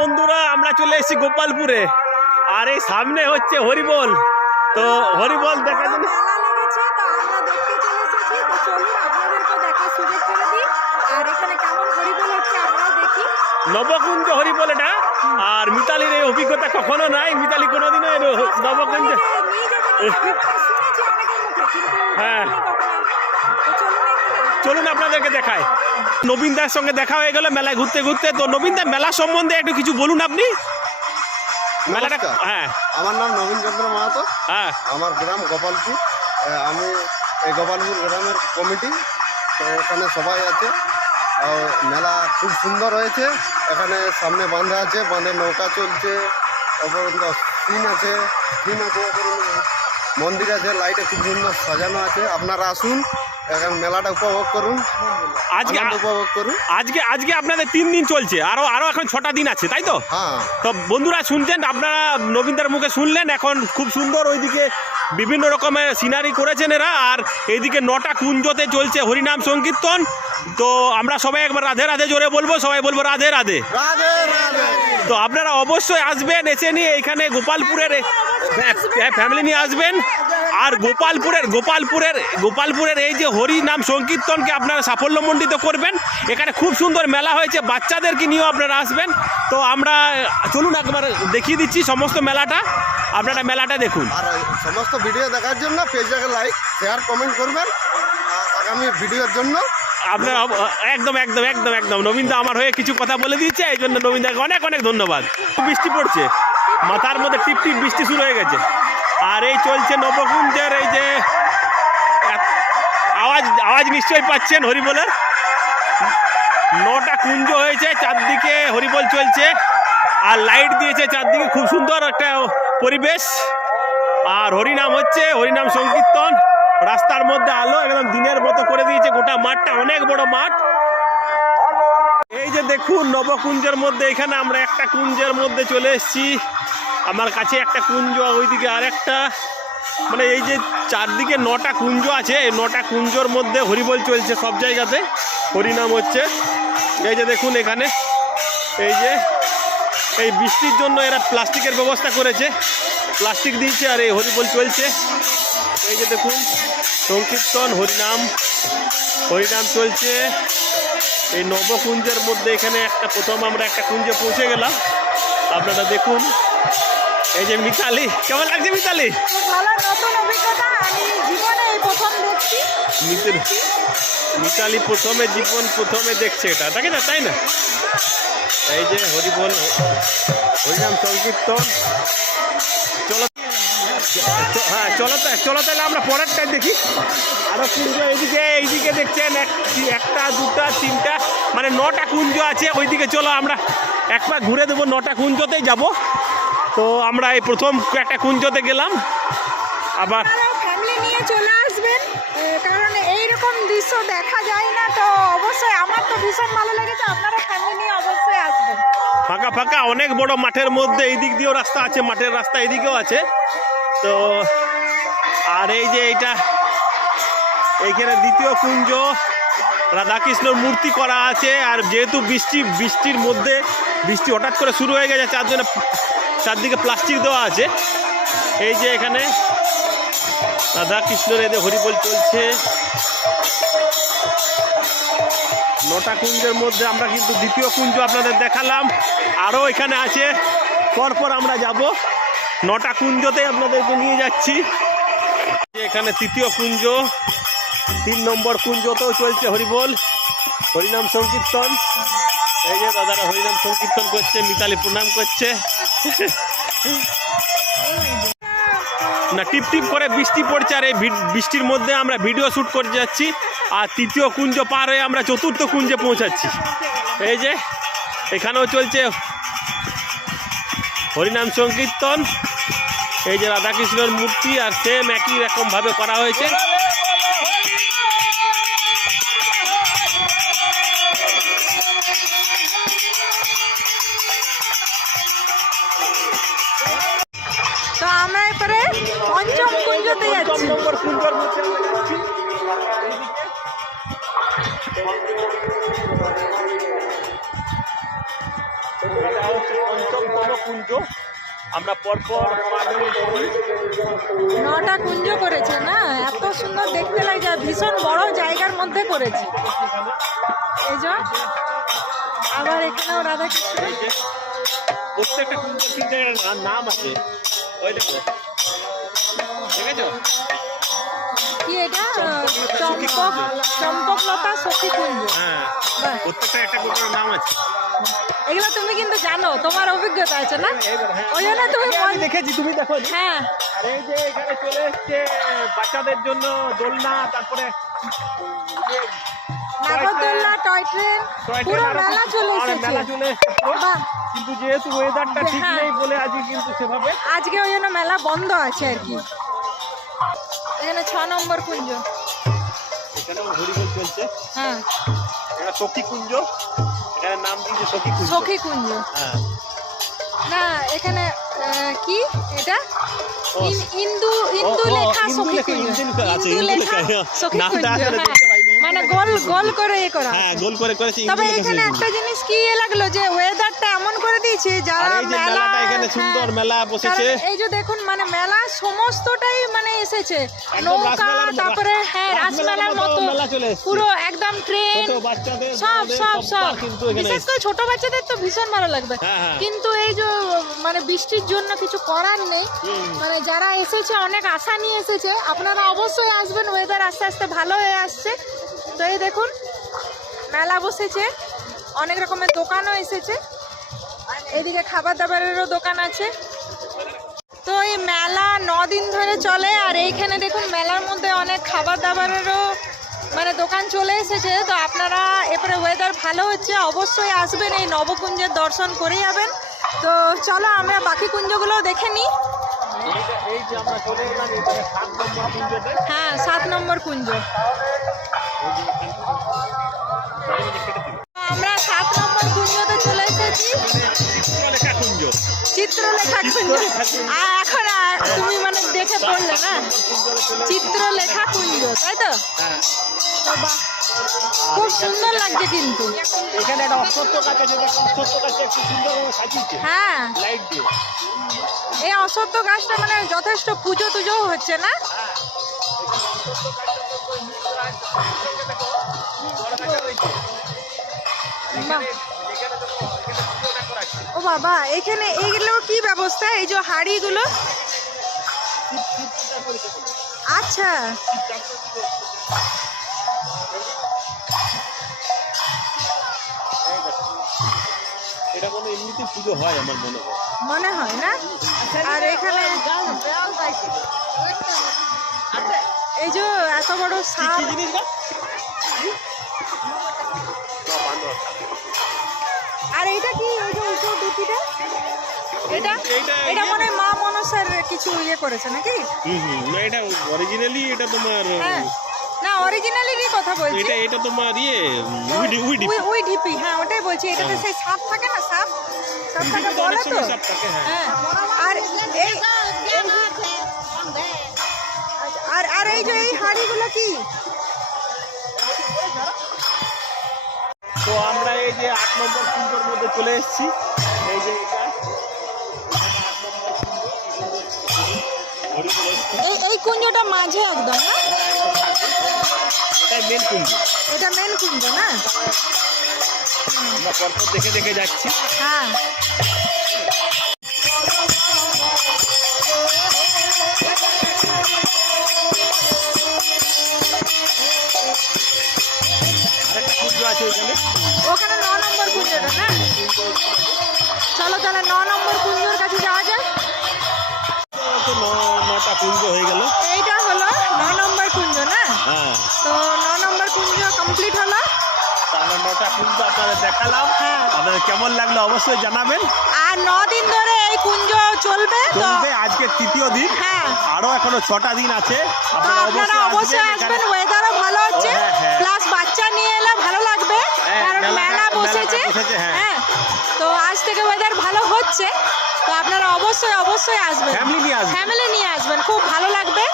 বন্ধুরা আমরা চলে এসেছি গোপালপুরে, আর এই সামনে হচ্ছে হরিবোল। তো হরিবোল দেখার জন্য নবকুঞ্জ হরিবোল এটা। আর মিতালির এই অভিজ্ঞতা কখনো নাই, মিতালি কোনোদিনও নবকুঞ্জ। হ্যাঁ চলুন আপনাদেরকে দেখায়। নবীন দার সঙ্গে দেখা হয়ে গেল মেলায় ঘুরতে ঘুরতে। তো নবীন দা, মেলা সম্বন্ধে একটু কিছু বলুন আপনি। মেলাটা, হ্যাঁ আমার নাম নবীন চন্দ্র মাহাতো। হ্যাঁ, আমার গ্রাম গোপালপুর। আমি এই গোপালপুর গ্রামের কমিটি, তো এখানে সবাই আছে। মেলা খুব সুন্দর হয়েছে। এখানে সামনে বাঁধা আছে, বাঁধে নৌকা চলছে, অপরন্ত সিন আছে, মন্দির আছে, লাইটে খুব সুন্দর সাজানো আছে। আপনারা আসুন, এখন মেলাটা উপভোগ করুন, উপভোগ করুন। আজকে আপনাদের 3 দিন চলছে, আরো এখন 6টা দিন আছে, তাই তো? হ্যাঁ। তো বন্ধুরা শুনছেন, আপনারা নবীনদার মুখে শুনলেন। এখন খুব সুন্দর ওইদিকে বিভিন্ন রকমের সিনারি করেছেন এরা, আর এইদিকে 9টা কুঞ্জতে চলছে হরিনাম সংকীর্তন। তো আমরা সবাই একবার রাধে রাধে জোরে বলবো, সবাই বলবো রাধে রাধে রাধে রাধে। তো আপনারা অবশ্যই আসবেন, এসে নিয়ে এখানে গোপালপুরের ফ্যামিলি নিয়ে আসবেন। আর গোপালপুরের এই যে হরিনাম সংকীর্তনকে আপনারা সাফল্যমণ্ডিত করবেন। এখানে খুব সুন্দর মেলা হয়েছে, বাচ্চাদেরকে নিয়েও আপনারা আসবেন। তো আমরা চলুন একবার দেখিয়ে দিচ্ছি সমস্ত মেলাটা, আপনারা মেলাটা দেখুন। আর সমস্ত ভিডিও দেখার জন্য পেজটাকে লাইক শেয়ার কমেন্ট করবেন আগামী ভিডিওর জন্য। আপনারা একদম একদম একদম একদম নবীনদা আমার হয়ে কিছু কথা বলে দিচ্ছে, এই জন্য নবীনদাকে অনেক অনেক ধন্যবাদ। বৃষ্টি পড়ছে, মাথার মধ্যে টিপ টিপ বৃষ্টি শুরু হয়ে গেছে। আর এই চলছে নবকুঞ্জের এই যে আওয়াজ নিশ্চয়ই পাচ্ছেন হরিবোলের। 9টা কুঞ্জ হয়েছে, চারদিকে হরিবোল চলছে, আর লাইট দিয়েছে চারদিকে, খুব সুন্দর একটা পরিবেশ। আর হরিনাম হচ্ছে, হরিনাম সংকীর্তন, রাস্তার মধ্যে আলো একদম দিনের মতো করে দিয়েছে। গোটা মাঠটা অনেক বড় মাঠ। এই যে দেখুন নবকুঞ্জের মধ্যে, এখানে আমরা একটা কুঞ্জের মধ্যে চলে এসেছি। আমার কাছে একটা কুঞ্জ, ওইদিকে আর একটা, মানে এই যে চারদিকে 9টা কুঞ্জ আছে, এই 9টা কুঞ্জর মধ্যে হরিবোল চলছে, সব জায়গাতে হরিনাম হচ্ছে। এই যে দেখুন এখানে, এই বৃষ্টির জন্য এরা প্লাস্টিকের ব্যবস্থা করেছে, প্লাস্টিক দিয়েছে, আর এই হরিবোল চলছে। এই যে দেখুন সংকীর্তন হরিনাম চলছে এই নবকুঞ্জের মধ্যে। এখানে প্রথম আমরা একটা কুঞ্জে পৌঁছে গেলাম, আপনারা দেখুন। এই যে মিতালি, কেমন লাগছে মিতালি? মিতালি প্রথমে দেখছে এটা, তাই না? তাই না? এই যে হরিবোল, হরিনাম সংকীর্তন। হ্যাঁ চলো তাহলে আমরা পরেরটাই দেখি। আরো কুঞ্জ এইদিকে দেখছেন, 1টা 2টা 3টা, মানে 9টা কুঞ্জ আছে ওইদিকে। চলো আমরা একবার ঘুরে দেবো, 9টা কুঞ্জতেই যাব। তো আমরা এই প্রথম একটা কুঞ্জতে গেলাম। আবার ফ্যামিলি নিয়ে চলে আসবেন, কারণ এইরকম দৃশ্য দেখা যায় না। তো অবশ্যই আমার তো ভীষণ ভালো লেগেছে, আপনারা ফ্যামিলি নিয়ে অবশ্যই আসবেন। ফাঁকা অনেক বড় মাঠের মধ্যে, এই দিক দিয়েও রাস্তা আছে, মাঠের রাস্তা এদিকেও আছে। তো আর এই যে এইখানে দ্বিতীয় কুঞ্জ, রাধাকৃষ্ণর মূর্তি করা আছে। আর যেহেতু বৃষ্টির মধ্যে বৃষ্টি হঠাৎ করে শুরু হয়ে গেছে, তার জন্য চারদিকে প্লাস্টিক দেওয়া আছে। এই যে এখানে রাধাকৃষ্ণের এদের হরিবোল চলছে। 9টা কুঞ্জের মধ্যে আমরা কিন্তু দ্বিতীয় কুঞ্জ আপনাদের দেখালাম, আরও এখানে আছে, পরপর আমরা যাব। 9টা কুঞ্জতে আপনাদেরকে নিয়ে যাচ্ছি। এখানে তৃতীয় কুঞ্জ, 3 নম্বর কুঞ্জতেও চলছে হরিবোল, হরিনাম সংকীর্তন। এই যে দাদারা হরিনাম সংকীর্তন করছে, মিতালি প্রণাম করছে। না টিপ টিপ করে বৃষ্টি পড়ছে, আর এই বৃষ্টির মধ্যে আমরা ভিডিও শ্যুট করে যাচ্ছি। আর তৃতীয় কুঞ্জ পার হয়ে আমরা 4র্থ কুঞ্জে পৌঁছাচ্ছি। এই যে এখানেও চলছে হরিনাম সংকীর্তন। এই যে রাধাকৃষ্ণের মূর্তি, আর সেম একই রকমভাবে করা হয়েছে। তো আমরা এবারে পঞ্চম কুঞ্জতে যাচ্ছি। 5 নম্বর কুঞ্জের মধ্যে এটা হচ্ছে হচ্ছে ৫ম কুঞ্জ। আমরা পরপর পার করি। 9টা কুঞ্জ করেছে না, এত সুন্দর দেখতে লাগছে, আর ভীষণ বড় জায়গার মধ্যে করেছে। এই যে আবার এখানেও রাধাকৃষ্ণ। এই যে প্রত্যেকটা কুঞ্জের কিন্তু একটা নাম আছে, ওই দেখো, দেখেছো? কি এটা? চম্পকলতা সখী কুঞ্জ। হ্যাঁ, বাহ। প্রত্যেকটা একটা করে নাম আছে। এগুলো তুমি কিন্তু জানো, তোমার অভিজ্ঞতা আছে না, ওই জন্য তুমি আমি দেখেছি, তুমি দেখো। হ্যাঁ আর এই যে এখানে চলে এসছে বাচ্চাদের জন্য দোলনা, তারপরে নাগরদোলনা, টয় ট্রেন, পুরো মেলা চলে এসেছে। মেলা চলে এসছে পুরো। বাহ, কিন্তু যেহেতু ওয়েদারটা ঠিক হ্যাঁ। নেই বলে আজকে কিন্তু সেভাবে আজকে ওই জন্য মেলা বন্ধ আছে আর কি। এখানে 6 নম্বর কুঞ্জ। এখানেও হরিবোল চলছে। হ্যাঁ, এটা সখী কুঞ্জ, এখানে নাম দিয়েছে সখী কুঞ্জ। সখী কুঞ্জ। হ্যাঁ, না এখানে কি এটা? ও, ইন্দু লেখা ইন্দু সখী লেখা, কুঞ্জ। ইন্দু আছে, ইন্দু ইন্দু লেখা লেখা। সখী নামটা কুঞ্জ। আসলে হ্যাঁ, দেখতে পাইনি। মানে গোল করে এ করা। হ্যাঁ, গোল করে করেছে। তবে ইন্দু লেখা এখানে সখী একটা কুঞ্জ। জিনিস কি লাগলো যে ওয়েদারটা এমন করে দিয়েছে আর যারা এই যে মেলাটা এখানে সুন্দর মেলা বসেছে। কারণ এই যে দেখুন মানে মেলা সমস্তটাই মানে এসেছে, একদম নৌকা, রাসমেলার মতো, তারপরে হ্যাঁ রাসমেলার মতো মেলা চলে এসেছে। পুরো একদম ট্রেন, ছোট বাচ্চাদের সব বড়দের সব সব সবার কিন্তু এখানে বিশেষ করে ছোট বাচ্চাদের তো ভীষণ ভালো লাগবে। হ্যাঁ, হ্যাঁ। কিন্তু এই যে মানে বৃষ্টির জন্য কিছু করার নেই, মানে যারা এসেছে অনেক আশা নিয়ে এসেছে, আপনারা অবশ্যই আসবেন, ওয়েদার আস্তে আস্তে ভালো হয়ে আসছে। তো এই দেখুন মেলা বসেছে, অনেক রকমের দোকানও এসেছে, এদিকে খাবার দাবারেরও দোকান আছে। তো এই মেলা 9 দিন ধরে চলে, আর এইখানে দেখুন মেলার মধ্যে অনেক খাবার দাবারেরও মানে দোকান চলে এসেছে। তো আপনারা এরপরে ওয়েদার ভালো হচ্ছে, অবশ্যই আসবেন, এই নবকুঞ্জের দর্শন করে যাবেন। তো চলো আমরা বাকি কুঞ্জগুলোও দেখে নিই। এই যে আমরা চলে এলাম এখানে 7 নম্বর কুঞ্জতে। হ্যাঁ 7 নম্বর কুঞ্জ। আমরা 7 নম্বর কুঞ্জতে চলে এসেছি, চিত্রলেখা কুঞ্জ। চিত্রলেখা কুঞ্জ। আর এখন তুমি মানে দেখে পড়লে না, চিত্রলেখা কুঞ্জ, তাই তো? হ্যাঁ, তো বাহ, খুব সুন্দর লাগছে কিন্তু। এখানে একটা অশ্বত্থ গাছ আছে, অশ্বত্থ গাছটা একটু সুন্দর সাজিয়েছে হ্যাঁ, লাইট দিয়ে। এই অশ্বত্থ গাছটা মানে যথেষ্ট পুজো টুজো হচ্ছে না। বাহ। ও বাবা, এখানে এইগুলো কি ব্যবস্থা, এই যে হাঁড়িগুলো? আচ্ছা, এটা কোনো এমনিতে পুজো হয় আমার মনে হয়। মনে হয় না। আর এখানে এই যে এত বড় সাপ, কি জিনিস গো? আর এটা কি ওই যে উল্টো দুটিটা, এটা এইটা- এটা মনে হয় মা মনসার কিছু ইয়ে করেছে নাকি? না, এটা অরিজিনালি এটা তোমার হ্যাঁ, না অরিজিনালিরই কথা বলছি। এটা তোমার উইডি ওই ঢিপি, হ্যাঁ ওটাই বলছি। এটাতে সেই সাপ থাকে না, সাপ থাকে বলে তো। সব থাকে। হ্যাঁ, হ্যাঁ, আর এই আর এই যে এই হাঁড়িগুলো কি? তো আমরা এই যে 8 নম্বর কুঞ্জের মধ্যে চলে এসেছি। এই যে এটা এই কুঞ্জটা মাঝে একদম না, এটাই মেন কুঞ্জ। এটা মেন কুঞ্জ না? আমরা পরপর দেখে দেখে যাচ্ছি। হ্যাঁ, আরেকটা কুঞ্জ আছে ওখানে। ওখানে 9 নম্বর কুঞ্জটা না। চলো তাহলে 9 নম্বর কুঞ্জের কাছে যাওয়া যায়। তো 9টা কুঞ্জ হয়ে গেল। এইটা হলো 9 নম্বর কুঞ্জ না। হ্যাঁ, তো 9 নম্বর কুঞ্জ কমপ্লিট হলো। তো আমরা 9টা কুঞ্জ আপনাদের দেখালাম। হ্যাঁ। আপনাদের কেমন লাগলো অবশ্যই জানাবেন। আর 9 দিন ধরে এই কুঞ্জ চলবে। তো চলবে, আজকে 3য় দিন। হ্যাঁ, আরো এখনো 6টা দিন আছে। তো আপনারা আপনারা অবশ্যই আসবেন। আসবেন, ওয়েদারও ভালো হচ্ছে, হ্যাঁ, হ্যাঁ। প্লাস বাচ্চা নিয়ে এলে ভালো লাগবে, হ্যাঁ, কারণ মেলা বসেছে। হ্যাঁ। হ্যাঁ, তো আজ থেকে ওয়েদার ভালো হচ্ছে, তো আপনারা অবশ্যই আসবেন, ফ্যামিলি নিয়ে আসবেন। ফ্যামিলি নিয়ে আসবেন, খুব ভালো লাগবে।